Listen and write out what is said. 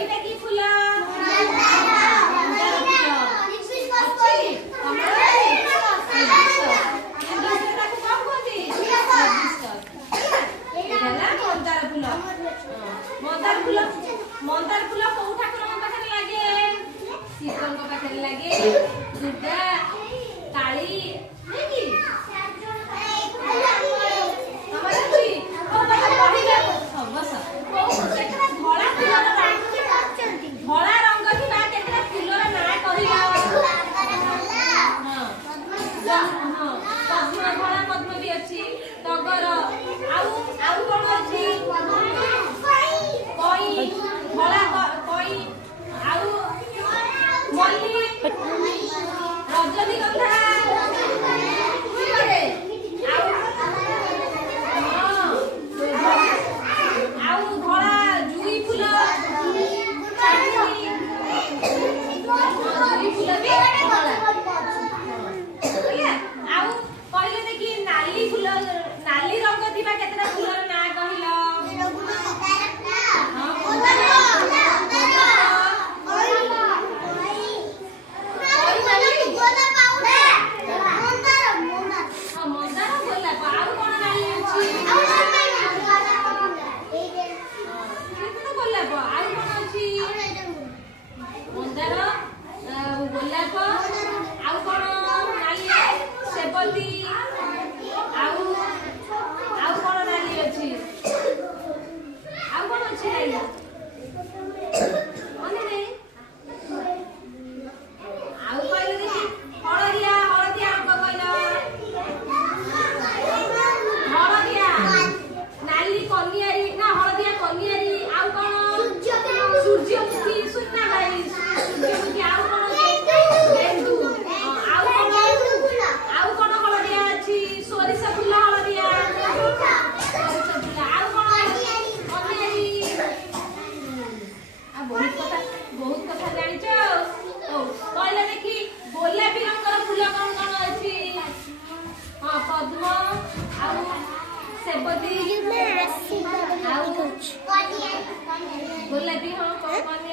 ଏଇଟା କି ଫୁଲ? ମନ୍ଦାର ଫୁଲ। ଅଛି? କମଳା ଅଛି? ଇଂଲିଶରେ ତାକୁ କଣ କୁହନ୍ତି? ଏଇଟା ହେଲା ମନ୍ଦାର ଫୁଲ। ମନ୍ଦାର ଫୁଲ କୋଉ ଠାକୁରଙ୍କ ପାଖରେ ଲାଗେ? ଶିବଙ୍କ ପାଖରେ ଲାଗେ। ଦୁର୍ଗା, କାଳୀ, ନାଇଁ କି? ତମର ଅଛି? ଧଳା ରଙ୍ଗ ଥିବା କେତେଟା ଫୁଲର ନାଁ କହିଲ? ପଦ୍ମ, ଧଳା ପଦ୍ମ ବି ଅଛି, ଟଗର, ଆଉ କଣ ଅଛି? କଇଁ, ଧଳା କଇଁ, ଆଉ ମଲ୍ଲି, ରଜନୀଗନ୍ଧା, ଆଉ ଧଳା ଜୁଇ ଫୁଲ, ଜୁଇ ଫୁଲ ବି ଧଳା। ଆଉ କହିଲେ ଦେଖି ନାଲି ଫୁଲ, ନାଲି ରଙ୍ଗ ଥିବା କେତେଟା ଫୁଲର ନାଁ କହିଲ? ମନ୍ଦାର, ଗୋଲାପ, ଆଉ କଣ ନାଲି ଅଛି? ଗୋଲାପ, ଆଉ କଣ ଅଛି? ମନ୍ଦାର, ଗୋଲାପ, ଆଉ କଣ ନାଲି? ସେବତୀ, ଆଉ କଣ ନାଲି ଅଛି? ଆଉ କଣ ଅଛି ନାଲି? ମନେ ନାହିଁ? ଆଉ କହିଲେ ଦେଖି ହଳଦିଆ ରଙ୍ଗ କହିଲ? ହଳଦିଆ, ନାଲି କନିଆରୀ, ନା ହଳଦିଆ କନିଆରୀ, ଆଉ କଣ? ସୂର୍ଯ୍ୟମୁଖୀ, ସୁନାବାଇ, ସୂର୍ଯ୍ୟମୁଖୀ, ଆଉ କଣ? ଗେଣ୍ଡୁ, ଆଉ କଣ ହଳଦିଆ ଅଛି? ସୋରିଷ ଫୁଲ ହଳଦିଆ, ସୋରିଷ ଫୁଲ, ଆଉ କଣ? କନିଆରୀ। ଆଉ ବହୁତ କଥା ଜାଣିଛ। କହିଲେ ଦେଖି ଗୋଲାପୀ ରଙ୍ଗର ଫୁଲ କଣ କଣ ଅଛି? ପଦ୍ମ, ଆଉ ସେବତୀ, ଆଉ ଗୋଲାପୀ, କନିଆରୀ।